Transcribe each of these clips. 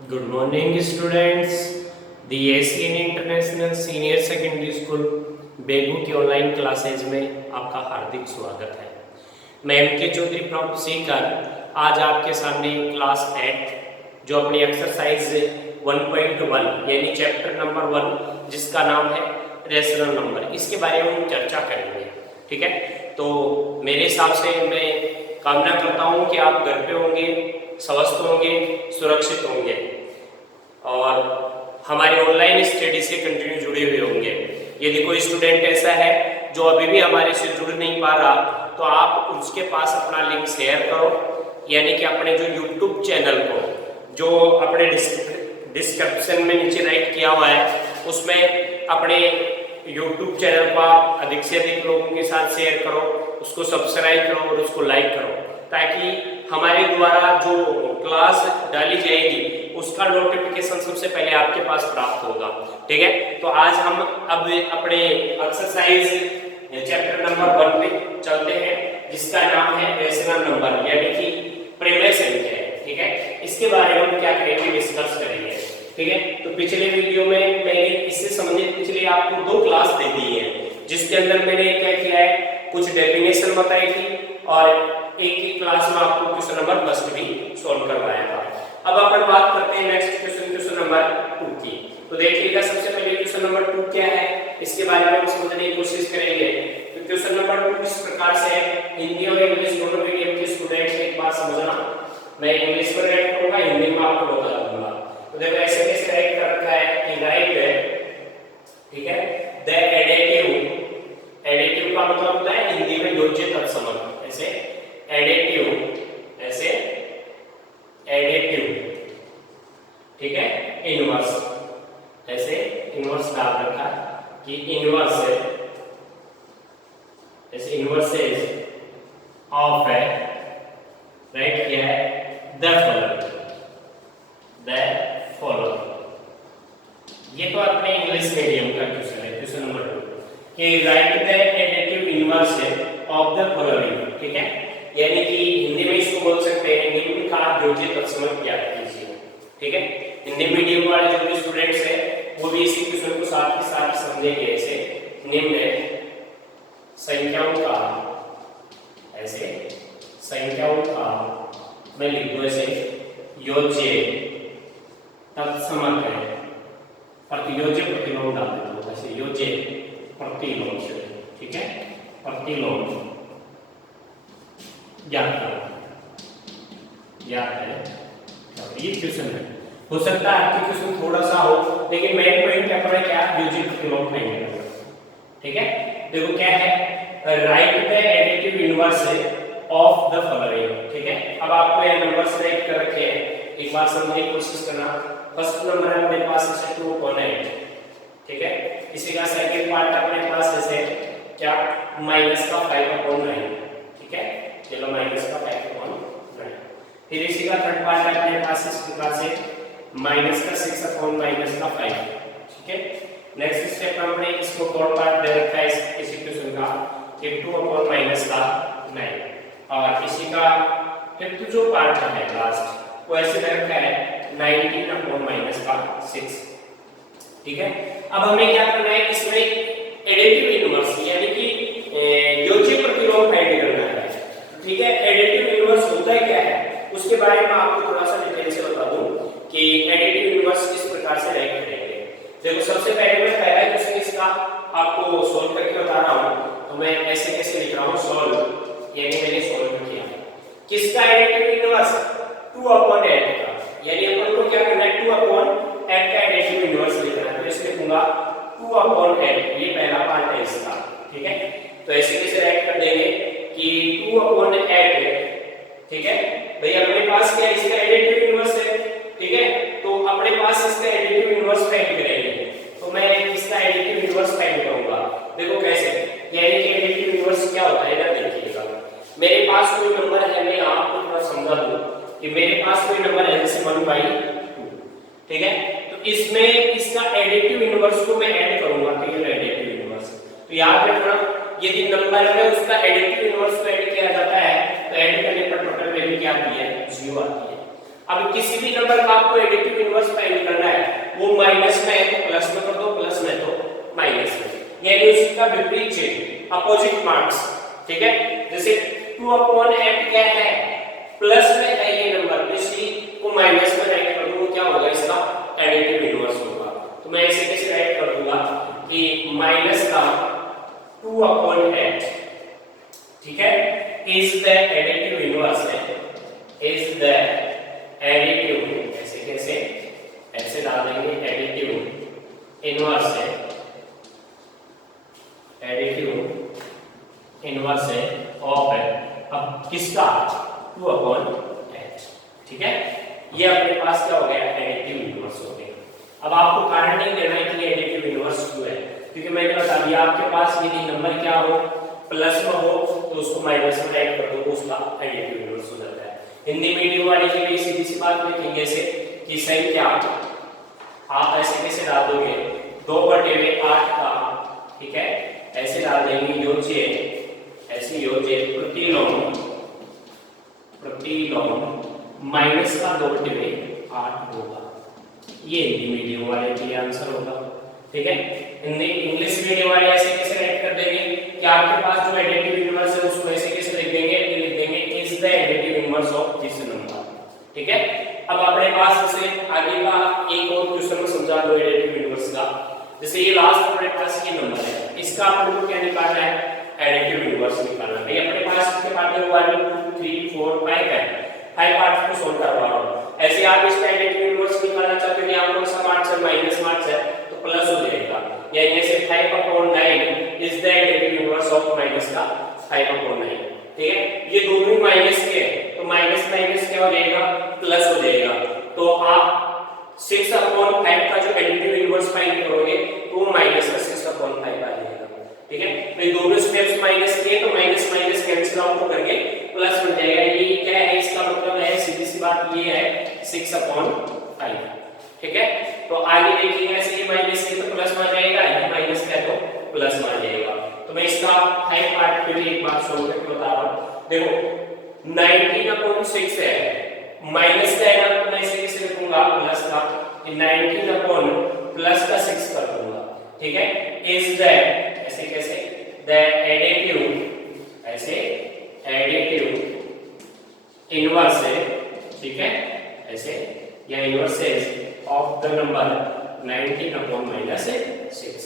Good morning, students. The Asian international senior secondary school Begu की online classes में आपका हार्दिक स्वागत है। मैं एम.के. चौधरी फ्रॉम सीकर आज आपके सामने क्लास 8 जो अपनी एक्सरसाइज 1.1 यानी चैप्टर नंबर 1 जिसका नाम है रेशनल नंबर, इसके बारे में हम चर्चा करेंगे। ठीक है, तो मेरे हिसाब से मैं कामना करता हूँ कि आप घर पे होंगे, स्वस्थ होंगे, सुरक्षित होंगे और हमारी ऑनलाइन स्टडी से कंटिन्यू जुड़े हुए होंगे। यदि कोई स्टूडेंट ऐसा है जो अभी भी हमारे से जुड़ नहीं पा रहा, तो आप उसके पास अपना लिंक शेयर करो, यानी कि अपने जो यूट्यूब चैनल को जो अपने डिस्क्रिप्शन में नीचे राइट किया हुआ है उसमें अपने यूट्यूब चैनल को आप अधिक से अधिक लोगों के साथ शेयर करो, उसको सब्सक्राइब करो और उसको लाइक करो, ताकि हमारे द्वारा जो क्लास डाली जाएगी उसका नोटिफिकेशन सबसे पहले आपके पास प्राप्त होगा। ठीक है, तो आज हम अब अपने एक्सरसाइज चैप्टर नंबर 1 पे चलते हैं, जिसका नाम है रेशनल नंबर यानी कि प्रेमय संख्या है। ठीक है, इसके बारे में हम क्या करेंगे, डिस्कस करेंगे। ठीक है, तो पिछले वीडियो में मैंने इससे संबंधित पिछले आपको 2 क्लास दे दी है, जिसके अंदर मैंने क्या किया है, कुछ डेफिनेशन बताई थी और एक क्लास में आपको क्वेश्चन नंबर फर्स्ट भी सॉल्व करवाया था। अब अपन बात करते हैं नेक्स्ट क्वेश्चन नंबर 2 की। तो देखिएगा, सबसे पहले क्वेश्चन नंबर 2 क्या है, इसके बारे में हम समझने की कोशिश करेंगे। तो क्वेश्चन नंबर 2 इस प्रकार से है, हिंदी और इंग्लिश दोनों मीडियम के स्टूडेंट्स एक बात समझना, मैं इंग्लिश में राइट करूंगा, हिंदी में आपको बता दूंगा। तो देखो ऐसे कैसे राइट कर रखा है कि राइट है, ठीक है, द एडिटिव का मतलब होता है हिंदी में योज्य तत्समक, ऐसे एडिटिव, ऐसे एडिटिव, ठीक है, इनवर्स, ऐसे इनवर्स डाल रखा कि इनवर्स है, ऐसे इनवर्सेस ऑफ है, राइट किया है द फॉलोइंग। ये तो अपने इंग्लिश मीडियम का क्वेश्चन है, क्वेश्चन नंबर 2 कि right the additive inverse of the following. ठीक है, यानी कि हिंदी में इसको बोल सकते हैं निम्न का योज्य तत्समक ज्ञात कीजिए। ठीक है, हिंदी मीडियम वाले जो भी स्टूडेंट्स हैं वो भी इसी क्वेश्चन को साथ के साथ समझेंगे। ऐसे निम्न संख्याओं का, ऐसे संख्याओं का मैं लिख दूं ऐसे योज्य तत्समक है, प्रतियोज्य प्रतिलोम डाल देता हूं, ऐसे योज्य प्रतिलोम से, ठीक है, प्रतिलोम ज्ञात है। ये क्वेश्चन है, हो सकता है आपके क्वेश्चन थोड़ा सा हो, लेकिन मेन पॉइंट अपना क्या योज्य प्रतिलोम कहेंगे। ठीक है, देखो क्या है, right the additive inverse of the following. ठीक है, अब आपको ये नंबर्स राइट कर रखे हैं, एक बार समझने की कोशिश करना। फर्स्ट नंबर है मेरे पास है 2.8, ठीक है, इसी का सेकंड पार्ट अपने पास है क्या, माइनस का 5/9, ठीक है, चलो माइनस का 5/9। फिर इसी का थर्ड पार्ट अपने पास इस प्रकार से माइनस का 6/-5, ठीक है। नेक्स्ट स्टेप में हमने इसको फोर्थ पार्ट दे रखा है इस इक्वेशन का कि 2/-9, और इसी का फिफ्थ जो पार्ट है लास्ट वो ऐसे दे रखा है 19/-6, ठीक है। अब हमें क्या करना है, इसमें एडिटिव इनवर्स यानी कि योज्य प्रतिलोम फाइंड करना है। ठीक है, एडिटिव इनवर्स होता है क्या है उसके बारे में आपको थोड़ा सा डिटेल से बता दूं कि एडिटिव इनवर्स किस प्रकार से राइट करेंगे। देखो सबसे पहले मैं पहला क्वेश्चन इसका आपको सॉल्व करके बता रहा हूं, तो मैं ऐसे कैसे लिख रहा हूं, सॉल्व यानी मैंने सॉल्व किया किसका एडिटिव इनवर्स 2/8 का, यानी अपन को क्या करना है 2/8 का एडिटिव इनवर्स लिखना है। तो इसमें लिखूंगा 2/8, ये पहला पार्ट है इसका। ठीक है, तो ऐसे कैसे राइट कर देंगे कि 2/8, ठीक है भैया, अपने पास क्या इसका एडिटिव इनवर्स है, ठीक है, तो अपने पास इसका एडिटिव इनवर्स फाइंड करेंगे। तो मैं इसका एडिटिव इनवर्स फाइंड करूंगा, देखो कैसे, यानी कि एडिटिव इनवर्स क्या होता है ना, देखिएगा मेरे पास कोई नंबर है, मैं आपको थोड़ा समझा दूं कि मेरे पास कोई नंबर है जैसे 1/2, ठीक है, तो इसमें इसका एडिटिव इनवर्स को मैं ऐड करूंगा, ठीक है, एडिटिव इनवर्स। तो याद रखना यदि नंबर में उसका एडिटिव इनवर्स को ऐड किया जाता है तो ऐड करने पर टोटल वैल्यू क्या आती है, 0 आती है। अब किसी भी नंबर का आपको एडिटिव माइनस में है तो प्लस में कर दो, प्लस में तो माइनस में, यानी उसका विपरीत चिन्ह, अपोजिट मार्क्स। ठीक है, जैसे 2/8 क्या है, प्लस में है ये नंबर, इसी को माइनस में राइट कर दूं, क्या होगा, इसका एडिटिव इनवर्स होगा। तो मैं इसे कैसे राइट कर दूंगा कि माइनस का 2/8, ठीक है, इज द एडिटिव इनवर्स है, इज द एडिटिव, ऐसे कैसे, ऐसे डाल देंगे, एडिटिव इनवर्स है, एडिटिव इनवर्स है ऑफ है, अब किसका, 2/8। ठीक है, ये अपने पास क्या हो गया, एडिटिव इनवर्स हो गया। अब आपको कारण नहीं देना है कि ये एडिटिव इनवर्स क्यों है, क्योंकि मैंने बता दिया आपके पास यदि नंबर क्या हो, प्लस में हो तो उसको माइनस में टाइप कर दो तो उसका एडिटिव इनवर्स हो जाता है। हिंदी मीडियम वाले के लिए सीधी सी बात लिखेंगे ऐसे कि संख्या आप ऐसे कैसे डाल दोगे, 2/8 का, ठीक है, ऐसे डाल देंगे योज्य, ऐसे योज्य प्रतिलोम माइनस का 2/8 होगा। ये हिंदी मीडियम वाले के लिए आंसर होगा। ठीक है, हिंदी इंग्लिश मीडियम वाले ऐसे कैसे राइट कर देंगे कि आपके पास जो एडिटिव इनवर्स है उसको ऐसे कैसे लिख देंगे, लिख देंगे is the additive inverse of this number. ठीक है, अब अपने पास जैसे आगे का एक और क्वेश्चन में समझा दो एडिटिव इनवर्स का। जैसे ये लास्ट अपने पास ये नंबर है, इसका अपन को क्या निकालना है, एडिटिव इनवर्स निकालना है। अपने पास इसके पार्ट में 1 2 3 4 5 है, 5 पार्ट्स को सोल्व करवा रहा हूं। ऐसे आप इसका एडिटिव इनवर्स निकालना चाहते हो कि आप कौन सा मार्क्स है, माइनस मार्क्स है तो प्लस हो जाएगा, यानी ऐसे 5/9 is the additive inverse of minus का 5/9। ठीक है, ये दोनों ही माइनस के हैं तो माइनस माइनस क्या हो जाएगा, प्लस हो जाएगा। तो आप 6/5 का जो एडिटिव इनवर्स फाइंड करोगे तो माइनस का 6/5 आ जाएगा। ठीक है, तो ये दोनों स्टेप्स माइनस के तो माइनस माइनस कैंसिल आउट करके प्लस हो जाएगा। ये क्या है, इसका मतलब है, सीधी सी बात ये है 6/5। ठीक है, तो आगे देखिए ऐसे ये माइनस के तो प्लस में आ जाएगा, ये माइनस का तो प्लस में आ जाएगा। तो मैं इसका 5 पार्ट पे भी एक बात सोल्व करके बता रहा हूं। देखो 19/6 है, माइनस का है ना तो मैं इसे कैसे लिखूंगा, प्लस का, 19 प्लस का 6 कर दूंगा। ठीक है, इज द, ऐसे कैसे, द एडिटिव, ऐसे एडिटिव इनवर्स है, ठीक है, ऐसे या inverses of the number 19/6।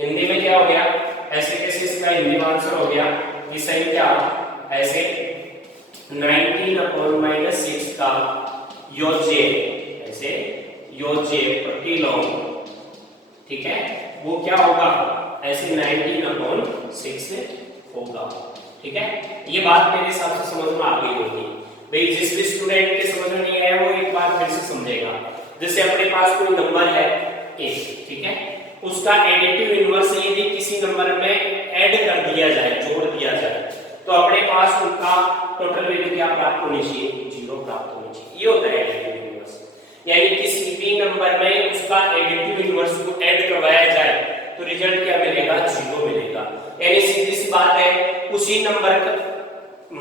Hindi में क्या हो गया, ऐसे कैसे इसका हिंदी में आंसर हो गया कि संख्या ऐसे 19/6 का योज्य, ऐसे योज्य प्रतिलोम, ठीक है, वो क्या होगा, ऐसे 19/6 होगा। ठीक है, ये बात मेरे हिसाब से समझ में आ गई होगी। भाई जिस भी स्टूडेंट के समझ में नहीं आया वो एक बार फिर से समझेगा। जैसे अपने पास कोई नंबर है a, ठीक है, उसका एडिटिव इनवर्स यदि किसी नंबर में ऐड कर दिया जाए, जोड़ दिया जाए, तो अपने पास उनका टोटल वैल्यू क्या प्राप्त होनी चाहिए, 0 प्राप्त होनी चाहिए। ये होता है एडिटिव इनवर्स, यानी किसी भी नंबर में उसका एडिटिव इनवर्स को ऐड करवाया जाए तो रिजल्ट क्या मिलेगा, 0 मिलेगा। यानी सीधी सी बात है, उसी नंबर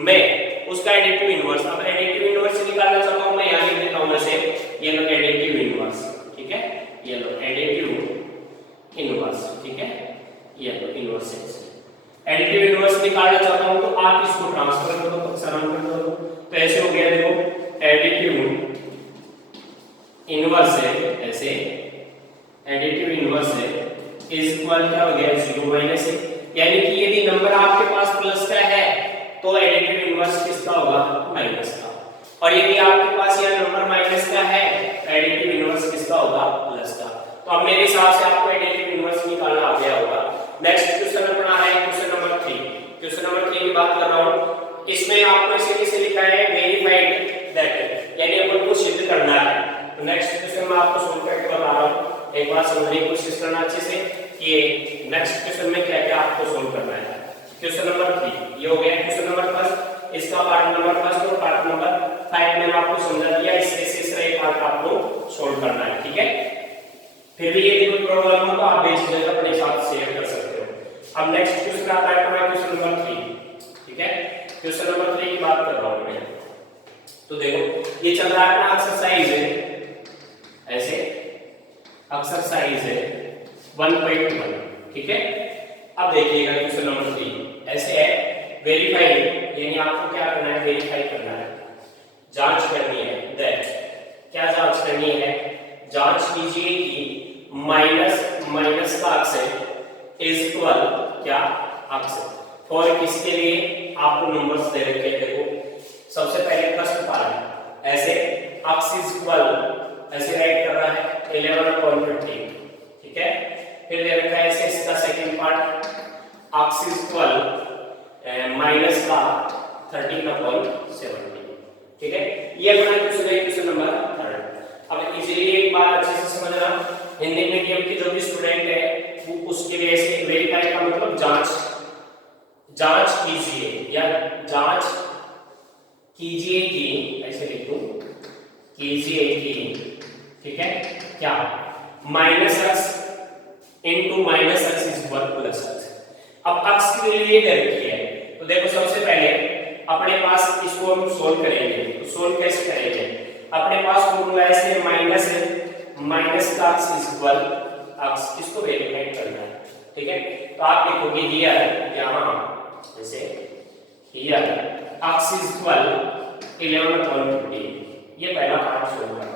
में उसका एडिटिव इनवर्स, अब एडिटिव इनवर्स निकालना चाहता हूं मैं, यहां लिख देता हूं ऐसे, ये लो एडिटिव इनवर्स, ठीक है, ये लो एडिटिव इनवर्स, ठीक है, ये लो इनवर्स। एडिटिव इनवर्स निकालना चाहता हूं तो आप इसको ट्रांसफर कर दो, सरल कर दो, तो ऐसे हो गया, देखो एडिटिव इनवर्स है, ऐसे एडिटिव इनवर्स है इज इक्वल क्या हो गया, 0 माइनस है। यानी कि यदि नंबर आपके पास प्लस का है तो एडिटिव इनवर्स किसका होगा, माइनस का, और यदि आपके पास यह नंबर माइनस का है एडिटिव इनवर्स किसका होगा, प्लस का। तो अब मेरे हिसाब से आपको एडिटिव इनवर्स निकालना आ गया होगा। नेक्स्ट क्वेश्चन अपना है क्वेश्चन नंबर 3। क्वेश्चन नंबर 3 की बात कर रहा हूं, इसमें आपको ऐसे कैसे लिखा है, वेरीफाइड दैट, यानी अपन को सिद्ध करना है। तो नेक्स्ट क्वेश्चन मैं आपको सोल्व करके बता रहा हूं, एक बार समझने की कोशिश करना अच्छे से कि नेक्स्ट क्वेश्चन में क्या क्या आपको सोल्व करना है। क्वेश्चन नंबर 3 ये हो गया क्वेश्चन नंबर 1, इसका पार्ट नंबर 1 और पार्ट नंबर 5 मैंने आपको समझा दिया, इसके तीसरा एक पार्ट आपको सोल्व करना है। ठीक है, फिर भी यदि कोई प्रॉब्लम हो तो आप बेझिझक अपने साथ शेयर कर सकते हो। अब नेक्स्ट क्वेश्चन आता है हमारा क्वेश्चन नंबर 3। ठीक है, क्वेश्चन नंबर 3 की बात कर रहा हूं मैं। तो देखो ये चल रहा है अपना एक्सरसाइज है, ऐसे एक्सरसाइज है 1.1, ठीक है। अब देखिएगा क्वेश्चन नंबर 3 ऐसे है, वेरीफाई, यानी आपको क्या करना है, वेरीफाई करना है, जांच करनी है। दैट, क्या जांच करनी है, जांच कीजिए कि माइनस का अक्स इज इक्वल क्या अक्स फॉर किसके लिए, आपको नंबर्स दे रखे हैं। देखो सबसे पहले फर्स्ट पार्ट ऐसे अक्स इज इक्वल ऐसे राइट कर रहा है 11.15, ठीक है। फिर दे रखा है ऐसे इसका second part x is equal minus का 13/17, ठीक है। ये अपना क्वेश्चन है, क्वेश्चन नंबर 3। अब इजीली एक बात अच्छे से समझना, हिंदी मीडियम के जो भी स्टूडेंट है वो उसके लिए ऐसे वेरीफाई का मतलब जांच कीजिए या जांच कीजिए कि, ऐसे लिख दूं, कीजिए कि, ठीक है, क्या minus x into minus x is equal plus x. अब एक्स के लिए दे रखी है, तो देखो सबसे पहले अपने पास इसको हम सोल्व करेंगे। तो सोल्व कैसे करेंगे, अपने पास फॉर्मूला है माइनस का एक्स इज इक्वल एक्स, इसको वेरीफाई करना है, ठीक है। तो आप लिखोगे हियर, यहां जैसे हियर एक्स इज इक्वल 11.15, ये पहला पार्ट सोल्व करना है,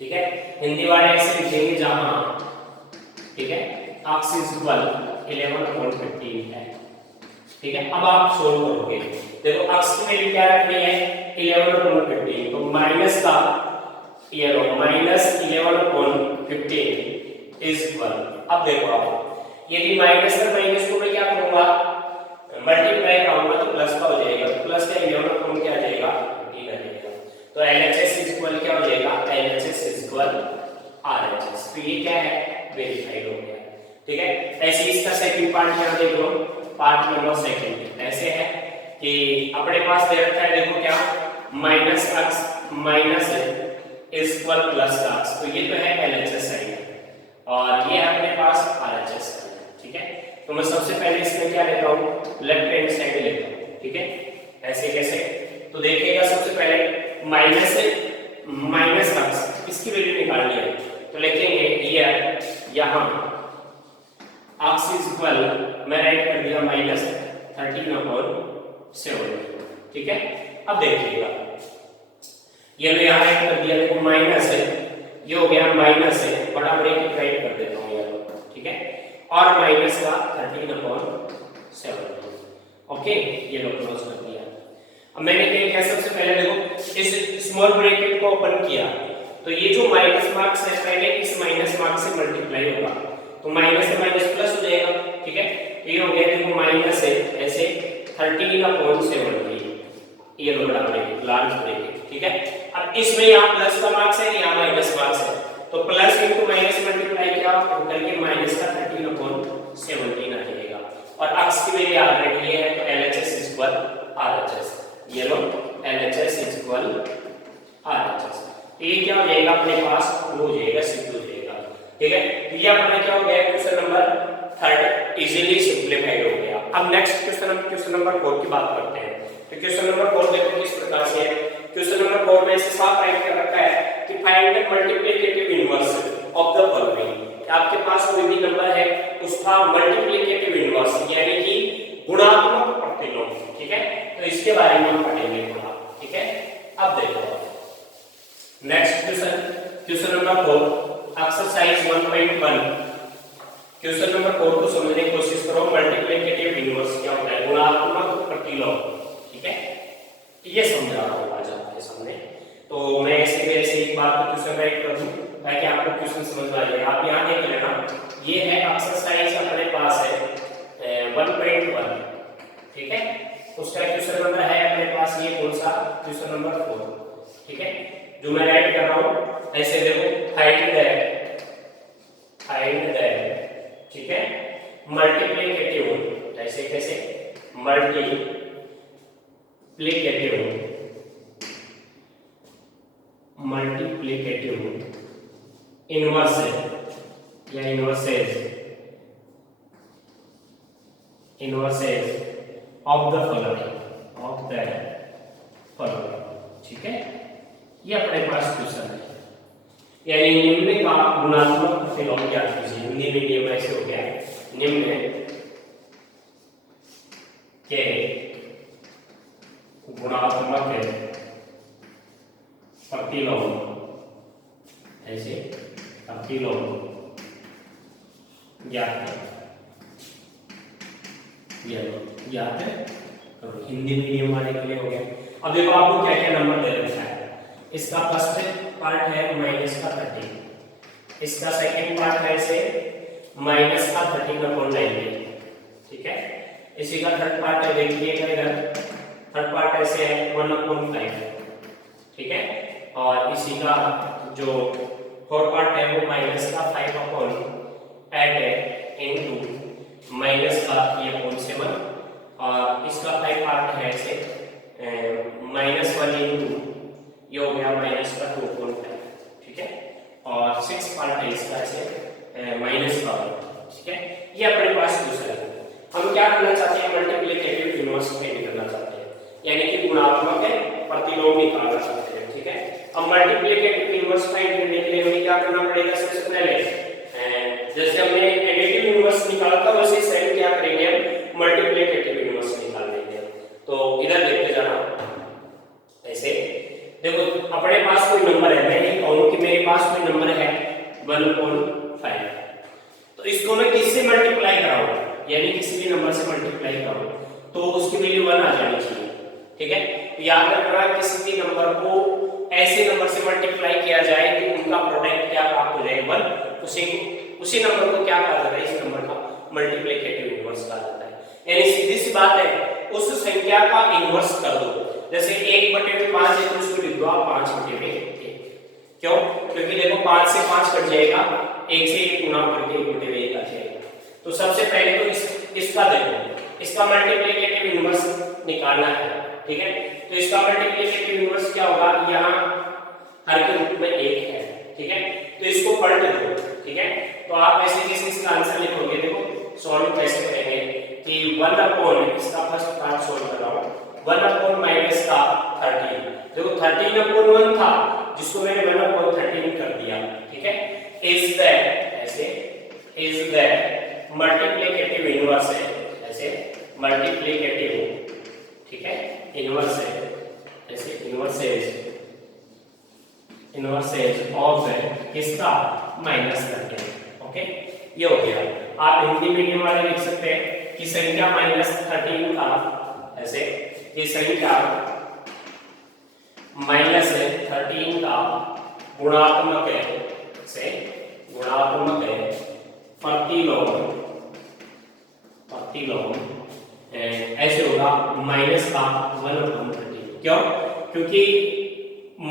ठीक है। हिंदी वाले ऐसे लिखेंगे जहां, ठीक है, एक्स इज इक्वल 11.15 है, ठीक है। अब आप सोल्व करोगे, देखो एक्स की वैल्यू क्या रखनी है 11.15, तो माइनस का ये लो माइनस 11.15 इज इक्वल, अब देखो आप यदि माइनस और माइनस को मैं क्या करूंगा, मल्टीप्लाई करूंगा तो प्लस का हो जाएगा, तो प्लस का 11 क्या आ जाएगा 15 आ जाएगा। तो LHS इज इक्वल क्या हो जाएगा, LHS इज इक्वल RHS। तो ये क्या है, वेरीफाइड हो गया, ठीक है। ऐसे इसका सेकंड पार्ट क्या देख लो, पार्ट नंबर सेकंड ऐसे है कि अपने पास दे रखा है, देखो क्या minus x minus is equal plus का एक्स, तो ये तो है LHS साइन और ये है अपने पास RHS साइन, ठीक है। तो मैं सबसे पहले इसमें क्या लेता हूं, लेफ्ट हैंड साइड लेता हूं, ठीक है। ऐसे कैसे, तो देखिएगा सबसे पहले माइनस एक्स इसकी वैल्यू निकालनी है, तो लिखेंगे हियर, यहां एक्स इज इक्वल, मैं राइट कर दिया माइनस 13/7, ठीक है। अब देखिएगा ये मैं यहां राइट कर दिया, देखो माइनस है, ये हो गया माइनस है, बड़ा ब्रैकेट राइट कर देता हूं यहाँ, ठीक है, और माइनस का 13/7, ओके, ये लो क्लोज कर दिया। अब मैंने क्या किया, सबसे पहले देखो इस स्मॉल ब्रैकेट को ओपन किया, तो ये जो माइनस मार्क्स है पहले इस माइनस मार्क्स से मल्टीप्लाई होगा, तो माइनस से माइनस प्लस हो जाएगा, ठीक है। ये हो गया, देखो माइनस है ऐसे 13/7, ये लो बड़ा ब्रैकेट लार्ज ब्रैकेट, ठीक है। अब इसमें यहाँ प्लस का मार्क्स है, यहाँ माइनस मार्क्स है, तो प्लस इनटू माइनस मल्टीप्लाई किया तो करके माइनस का 13/17 आ जाएगा, और एक्स की वैल्यू ऑलरेडी है, तो LHS इज इक्वल RHS, ये लो LHS इज इक्वल RHS। ये क्या हो जाएगा अपने पास, वो हो जाएगा सिंपल हो जाएगा, ठीक है। ये अपने क्या हो गया, क्वेश्चन नंबर 3 इजीली सिंपलीफाइड हो गया। अब नेक्स्ट क्वेश्चन नंबर 4 की बात करते हैं। तो क्वेश्चन नंबर 4 देखो किस प्रकार से है। क्वेश्चन नंबर 4 में से साफ राइट कर रखा है कि find the multiplicative inverse of the following. आपके पास कोई भी नंबर है उसका मल्टीप्लिकेटिव इनवर्स यानी कि गुणात्मक प्रतिलोम, ठीक है। तो इसके बारे में हम पढ़ेंगे थोड़ा, ठीक है। अब देखो next question number 4 exercise 1.1। Question number 4 को समझने की कोशिश करो। मल्टीप्लिकेटिव इनवर्स क्या होता है, गुणात्मक प्रतिलोम, ठीक है। ये समझा रहा हूं आज आपके सामने, तो मैं ऐसे एक बार तो क्वेश्चन राइट कर दूं ताकि आपको क्वेश्चन समझ में आ जाए। आप यहां देख लेना, ये है एक्सरसाइज अपने पास है 1.1, ठीक है। उसका क्वेश्चन नंबर है अपने पास ये कौन सा, क्वेश्चन नंबर 4, ठीक है। जो मैं राइट कर रहा हूं ऐसे देखो, फाइंड द, ठीक है, मल्टीप्लिकेटिव, ऐसे कैसे मल्टीप्लिकेटिव इनवर्स या इनवर्सेस ऑफ द फॉलोइंग, ठीक है। ये अपने पास क्वेश्चन है। यानी निम्न का गुणात्मक प्रतिलोम ज्ञात कीजिए। हिंदी मीडियम ऐसे हो गया है, निम्न के गुणात्मक प्रतिलोम, ऐसे प्रतिलोम ज्ञात करो। हिंदी मीडियम वाले के लिए हो गया। अब देखो आपको क्या क्या नंबर दे रखा है। इसका फर्स्ट पार्ट है माइनस का 30, इसका सेकंड पार्ट है से माइनस का 13/90, ठीक है। इसी का थर्ड पार्ट है, देखिएगा इधर थर्ड पार्ट ऐसे है 1/5, ठीक है। और इसी का जो फोर्थ पार्ट है वो माइनस का 5/8 है इनटू माइनस का 3/7, और इसका 5 पार्ट है ऐसे -1 इनटू ये हो गया माइनस का 2/5, ठीक है। और 6 पार्ट है इसका ऐसे माइनस का 1, ठीक है। ये अपने पास दूसरा है। हम क्या करना चाहते हैं, मल्टीप्लिकेटिव इनवर्स में निकालना चाहते हैं, यानी कि गुणात्मक है प्रतिलोम निकालना चाहते हैं, ठीक है। अब मल्टीप्लिकेटिव इनवर्स फाइंड करने के लिए हमें क्या करना पड़ेगा, सबसे पहले जैसे हमने एडिटिव इनवर्स निकाला था वैसे सेम क्या करेंगे, हम मल्टीप्लिकेटिव इनवर्स निकाल लेंगे। तो इधर देखते जाना, ऐसे देखो अपने पास कोई नंबर है, मैं ये कहूं कि मेरे पास कोई नंबर है 1/5, तो इसको मैं किससे मल्टीप्लाई कराऊं, यानी किसी भी नंबर से मल्टीप्लाई कराऊं तो उसकी वैल्यू 1 आ जानी चाहिए, ठीक है। तो याद रखना किसी भी नंबर को ऐसे नंबर से मल्टीप्लाई किया जाए कि उनका प्रोडक्ट क्या प्राप्त हो जाए 1, उसी नंबर को क्या कहा जाता है, इस नंबर का मल्टीप्लिकेटिव इनवर्स कहा जाता है। यानी सीधी सी बात है, उस संख्या का इनवर्स कर दो। जैसे 1/5 है तो उसको लिख दो आप 5/1, क्यों, क्योंकि देखो 5 से 5 कट जाएगा, 1 से 1 गुना करके 1/1 आ जाएगा। तो सबसे पहले तो इसका देखो, इसका मल्टीप्लिकेटिव इनवर्स निकालना है, ठीक है। तो इसका मल्टीप्लिकेटिव इनवर्स क्या होगा, यहाँ हर के रूप में 1 है, ठीक है। तो इसको पलट दो, ठीक है। तो आप ऐसे कैसे इसका आंसर लिखोगे, देखो सॉल्व कैसे करेंगे कि 1/, इसका फर्स्ट पार्ट सॉल्व कर रहा हूं, 1/- माइनस का 13, देखो 13/1 था जिसको मैंने 1/13 कर दिया, ठीक है। इज दैट ऐसे, इज दैट मल्टीप्लिकेटिव इनवर्स है, ऐसे मल्टीप्लिकेटिव, ठीक है, इनवर्स है, ऐसे इनवर्सेज ऑफ किसका -13, ओके। ये हो गया। आप हिंदी मीडियम वाले लिख सकते हैं कि संख्या -13 का, ऐसे ये संख्या -13 का गुणात्मक है, से गुणात्मक है प्रतिलोम ऐसे होगा माइनस का 1/13, क्यों, क्योंकि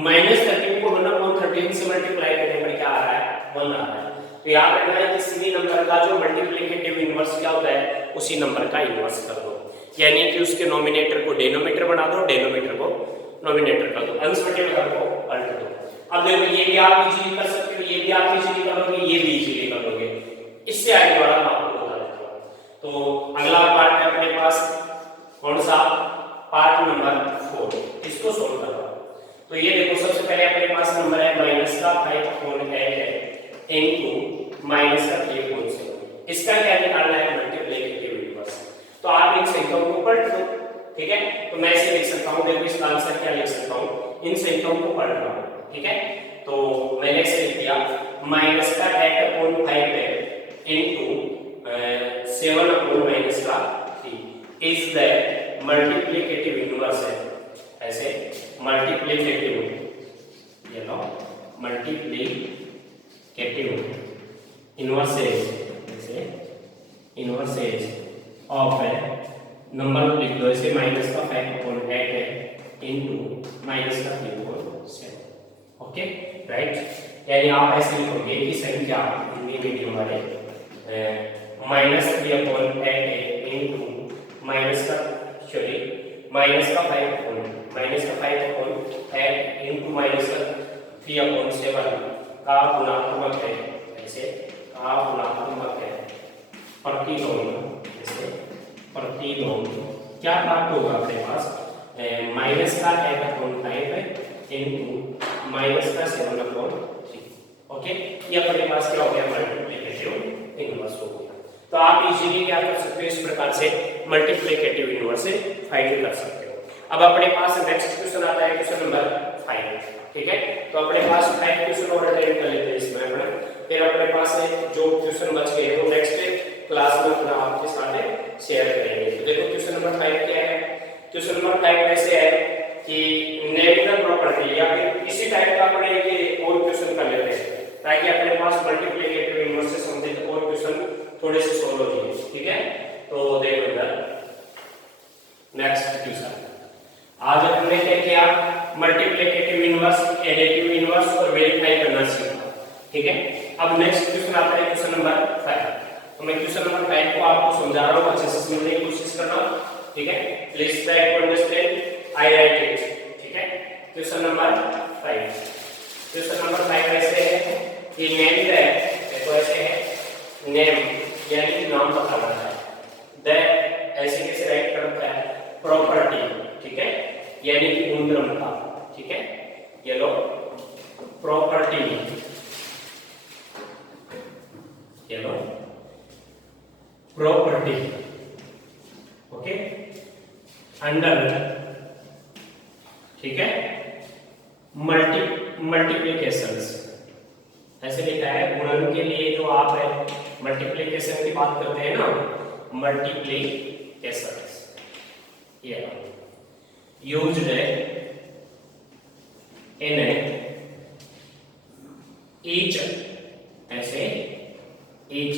-13 को 1/13 से मल्टीप्लाई करने पर क्या आ रहा है, 1 आ रहा है। तो याद रखना है किसी भी नंबर का जो मल्टीप्लिकेटिव इनवर्स क्या होता है, उसी नंबर का इनवर्स कर दो, यानी कि उसके नोमिनेटर को डिनोमिनेटर बना दो, डिनोमिनेटर को नोमिनेटर कर दो, अंश बटे हर को पलट दो। अब देखो ये भी आप इजीली कर सकते हो, ये भी आप इजीली करोगे, ये भी इजीली कर लोगे। इससे आगे वाला मैं आपको बता देता हूं। तो अगला पार्ट है अपने पास कौन सा, पार्ट नंबर 4, इसको सोल्व करना। तो ये देखो सबसे पहले अपने पास नंबर है माइनस का 5/8 है इनटू माइनस का 3/7, इसका क्या निकालना है, मल्टीप्लिकेटिव इनवर्स। तो आप इन संख्याओं को पलट दो, ठीक है। तो मैं इसे लिख सकता हूं, देखो इसका आंसर क्या लिख सकता हूं, इन संख्याओं को पलट रहा हूं, ठीक है। तो मैंने इसे लिख दिया माइनस का 8/5 है into 7/-3 is that multiplicative inverse है, ऐसे मल्टीप्लिकेटिव, ये लो मल्टीप्लिकेटिव इनवर्सेज, ऐसे इनवर्सेज ऑफ नंबर लिख दो, ऐसे माइनस का 5/8 है इनटू माइनस का 3/7, ओके राइट। यानी आप ऐसे लिखोगे कि संख्या हिंदी मीडियम वाले -3/8 है इनटू माइनस का 5/8 इनटू माइनस का 3/7 का गुणात्मक है, ऐसे का गुणात्मक है प्रतिलोम, ऐसे प्रतिलोम क्या प्राप्त होगा अपने पास, माइनस का 8/5 है इनटू माइनस का 7/3, ओके, ये अपने पास क्या हो गया, मल्टीप्लिकेटिव इनवर्स हो गया। तो आप इजीली क्या कर सकते हो, इस प्रकार से मल्टीप्लिकेटिव इनवर्स से फाइंड कर सकते हो। अब अपने पास नेक्स्ट क्वेश्चन आता है, क्वेश्चन नंबर 5, ठीक है। तो अपने पास 5 क्वेश्चन और अटेंड कर लेते हैं इसमें अपना, फिर अपने पास जो क्वेश्चन बच गए वो नेक्स्ट क्लास में अपना आपके साथ शेयर करेंगे। तो देखो क्वेश्चन नंबर 5 क्या है। क्वेश्चन नंबर 5 ऐसे है कि नेम द प्रॉपर्टी, या फिर इसी टाइप का अपने ये और क्वेश्चन कर लेते हैं ताकि अपने पास मल्टीप्लिकेटिव इनवर्स से संबंधित और क्वेश्चन थोड़े से सोल्व हो जाए, ठीक है। तो देखो इधर नेक्स्ट क्वेश्चन, आज हमने क्या किया, मल्टीप्लिकेटिव इनवर्स, एडिटिव इनवर्स और वेरीफाई करना सीखा, ठीक है। अब नेक्स्ट क्वेश्चन आता है क्वेश्चन नंबर 5। तो मैं क्वेश्चन नंबर 5 को आपको समझा रहा हूं, अच्छे से समझने की कोशिश करना, ठीक है। Please try to understand, I write it, ठीक है। क्वेश्चन नंबर 5, क्वेश्चन नंबर 5 ऐसे है कि नेम है, देखो ऐसे है नेम यानी कि नाम बताना है, द ऐसे कैसे राइट करता है, प्रॉपर्टी, ठीक है, यानी कि गुणधर्म का, ठीक है। ये लो प्रॉपर्टी, ये लो प्रॉपर्टी, ओके, अंडर, ठीक है, मल्टीप्लिकेशंस ऐसे लिखा है। गुणन के लिए जो आप है मल्टीप्लिकेशन की बात करते हैं ना, मल्टीप्लिकेशंस, ये यूज्ड इन ईच, ऐसे each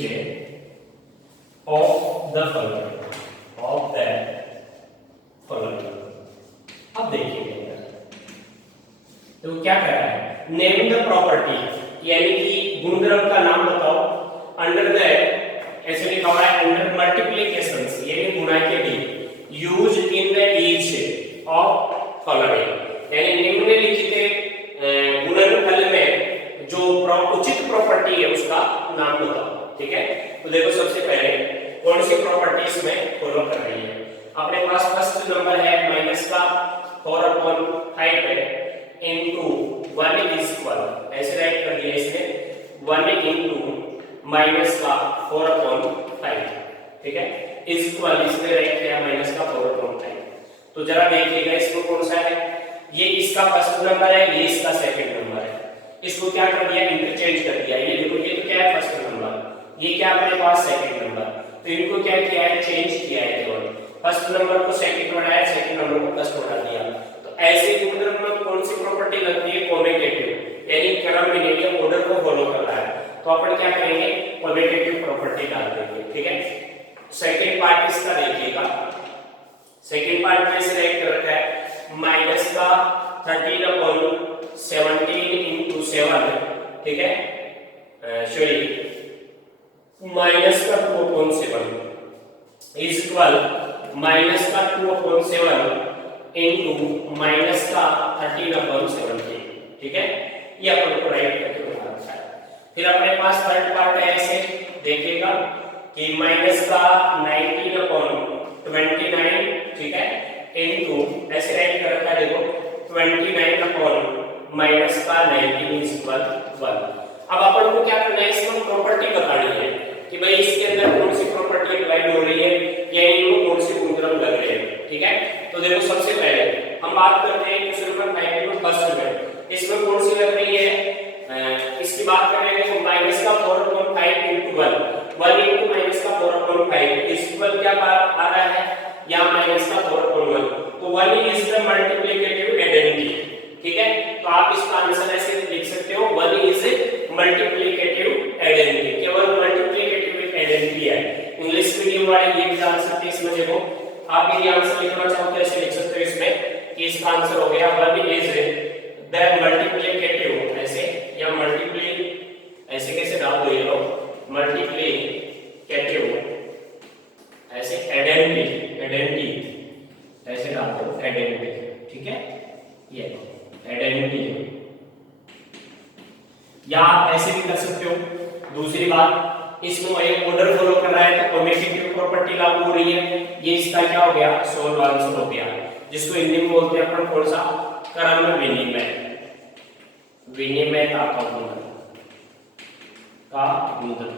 of the following, of the following. अब देखिए तो क्या कह रहा है, नेम द प्रॉपर्टी यानी कि गुणधर्म का नाम बताओ, अंडर द ऐसे लिखा हुआ है अंडर मल्टीप्लिकेशंस यानी गुणा के लिए, use in the each of following यानी निम्नलिखित गुणनफल में जो उचित प्रॉपर्टी है उसका नाम बताओ, ठीक है। तो देखो सबसे पहले कौन सी प्रॉपर्टी इसमें फॉलो कर रही है। अपने पास फर्स्ट नंबर है माइनस का 4/5 है इनटू 1 इज इक्वल, ऐसे राइट कर दिया इसमें 1 इनटू माइनस का 4/5, ठीक है, इज इक्वल इसमें राइट किया माइनस का 4/5। तो जरा देखिएगा इसको कौन सा है, ये इसका फर्स्ट नंबर है, ये इसका सेकंड नंबर है, इसको क्या कर दिया, इंटरचेंज कर दिया। ये देखो ये तो क्या है फर्स्ट नंबर, ये क्या अपने पास सेकंड नंबर, तो इनको क्या किया है, चेंज किया है, केवल फर्स्ट नंबर को सेकंड बनाया, सेकंड नंबर को फर्स्ट बना दिया। तो ऐसे गुणधर्म में कौन सी प्रॉपर्टी लगती है, कम्यूटेटिव यानी क्रम में नहीं ऑर्डर को फॉलो कर रहा है, तो अपन क्या करेंगे, कम्यूटेटिव प्रॉपर्टी डाल देंगे, ठीक है। सेकंड पार्ट इसका देखिएगा, सेकंड पार्ट में से राइट कर रखा है माइनस का 13/17 into 7, ठीक है, सॉरी माइनस का 2/7 इज इक्वल माइनस का 2/7 into माइनस का 13/17, ठीक है। ये अपन को राइट करके बना रखा है। फिर अपने पास थर्ड पार्ट है, ऐसे देखिएगा कि माइनस का 19/29, ठीक है, इनटू ऐसे राइट कर रखा है, देखो 29 माइनस का 19 इज इक्वल 1। अब अपन को क्या करना है, इसमें प्रॉपर्टी बतानी है कि भाई इसके अंदर कौन सी प्रॉपर्टी अप्लाई हो रही है या इनको कौन से गुणधर्म लग रहे हैं, ठीक है। तो देखो सबसे पहले हम बात करते हैं क्वेश्चन नंबर 5 में फर्स्ट में, इसमें कौन सी लग रही है, इसकी बात करेंगे तो माइनस का 4/5 into 1 into माइनस का 4/5 इस इक्वल क्या आ रहा है, या माइनस का 4/1, तो 1 इज द मल्टीप्लिकेटिव आइडेंटिटी, ठीक है। तो आप इसका आंसर ऐसे लिख सकते हो 1 इज मल्टीप्लिकेटिव आइडेंटिटी, केवल मल्टीप्लिकेटिव आइडेंटिटी है। इंग्लिश मीडियम वाले ये भी जान सकते हैं, इसमें देखो आप यदि आंसर लिखना चाहो तो ऐसे लिख सकते हो इसमें कि इसका आंसर हो गया 1 इज द मल्टीप्लिकेटिव, ऐसे या मल्टीप्ली ऐसे कैसे डाल दो ये लोग, मल्टीप्लिकेटिव ऐसे आइडेंटिटी ऐसे डाल दो आइडेंटिटी, ठीक है, ये आइडेंटिटी, या आप ऐसे भी कर सकते हो। दूसरी बात, इसमें एक ऑर्डर फॉलो कर रहा है तो कम्यूटेटिव प्रॉपर्टी लागू हो रही है, ये इसका क्या हो गया, सोल्व आंसर हो गया, जिसको हिंदी में बोलते हैं अपन कौन सा, क्रम विनिमय, विनिमय का गुणन, समुद्र,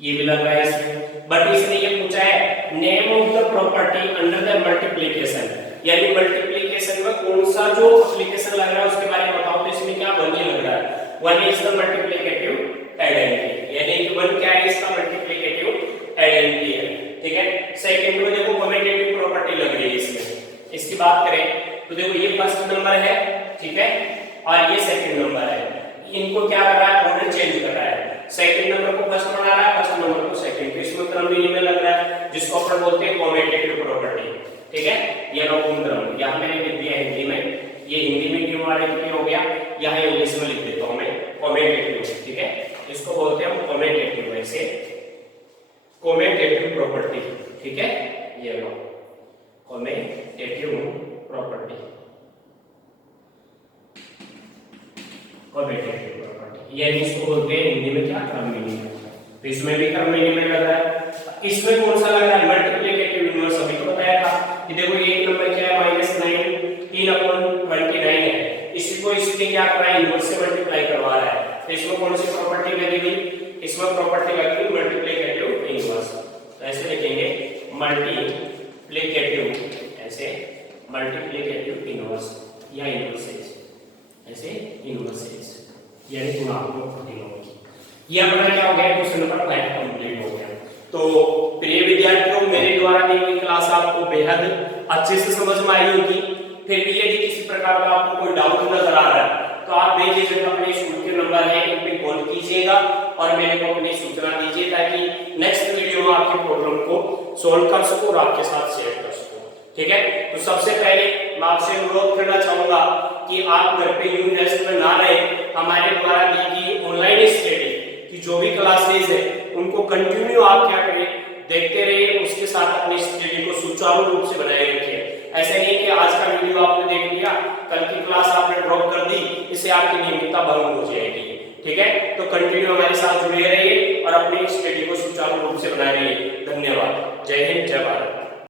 ये भी लग रहा है इसमें। बट इसने ये पूछा है name of the property under the multiplication, यानी मल्टीप्लिकेशन में कौन सा जो एप्लीकेशन लग रहा है उसके बारे में बताओ। तो इसमें क्या वन ही लग रहा है, one is the multiplicative identity, यानी कि वन क्या है, इसका मल्टीप्लिकेटिव आइडेंटिटी है। ठीक है, सेकंड में देखो कम्यूटेटिव प्रॉपर्टी लग रही है इसमें। इसकी बात करें तो देखो ये फर्स्ट नंबर है, ठीक है, और ये सेकंड नंबर है। इनको क्या कर रहा है, ऑर्डर चेंज कर रहा है, सेकंड नंबर को फर्स्ट बना रहा है, फर्स्ट नंबर को सेकंड। तो इसमें क्रम विनिमय लग रहा है, जिसको अपन बोलते हैं कम्यूटेटिव प्रॉपर्टी। ठीक है, ये अनुक्रम क्रम यहां मैंने लिख दिया हिंदी में, ये हिंदी में क्यों वाले हो गया, यहां इंग्लिश में लिख देता हूं मैं कम्यूटेटिव। ठीक है, इसको बोलते हैं हम कम्यूटेटिव, ऐसे कम्यूटेटिव प्रॉपर्टी। ठीक है, ये लो कम्यूटेटिव प्रॉपर्टी, कम्यूटेटिव प्रॉपर्टी, यानी इसको बोलते हैं हिंदी में क्या, क्रम विनिमय। तो इसमें भी क्रम विनिमय लग रहा है। इसमें कौन सा लग रहा है, मल्टीप्लिकेटिव इनवर्स। अभी तो बताया था कि देखो एक नंबर क्या है, -9 3/29 है, इसको इसके क्या कर रहा है, इनवर्स से मल्टीप्लाई करवा रहा है। तो इसमें कौन सी प्रॉपर्टी लगी हुई, इसमें प्रॉपर्टी लगी हुई मल्टीप्लिकेटिव इनवर्स। तो ऐसे लिखेंगे मल्टीप्लिकेटिव, ऐसे मल्टीप्लिकेटिव इनवर्स या इनवर्सेस, ऐसे इनवर्सेस यानी गुणात्मक प्रतिलोम। ये अपना क्या हो गया, क्वेश्चन नंबर 5 कंप्लीट हो गया। तो प्रिय विद्यार्थियों, मेरे द्वारा दी हुई क्लास आपको बेहद अच्छे से समझ में आई होगी। फिर भी यदि किसी प्रकार का आपको कोई डाउट नजर आ रहा है तो आप बेझिझक अपने स्कूल के नंबर है इन पे कॉल कीजिएगा और मेरे को अपनी सूचना दीजिए, ताकि नेक्स्ट वीडियो में आपके प्रॉब्लम को सॉल्व कर सकूं और आपके साथ शेयर कर सकूं। ठीक है, तो सबसे पहले मैं आपसे अनुरोध करना चाहूंगा कि आप घर पे यूं रेस्ट में ना रहे, हमारे द्वारा दी गई ऑनलाइन स्टडी की जो भी क्लासेस है उनको कंटिन्यू आप क्या करें, देखते रहिए, उसके साथ अपनी स्टडी को सुचारू रूप से बनाए रखिए। ऐसा नहीं कि आज का वीडियो आपने देख लिया, कल की क्लास आपने ड्रॉप कर दी, इससे आपकी नियमितता भंग हो जाएगी। ठीक है, तो कंटिन्यू हमारे साथ जुड़े रहिए और अपनी स्टडी को सुचारू रूप से बनाए रहिए। धन्यवाद। जय हिंद, जय भारत।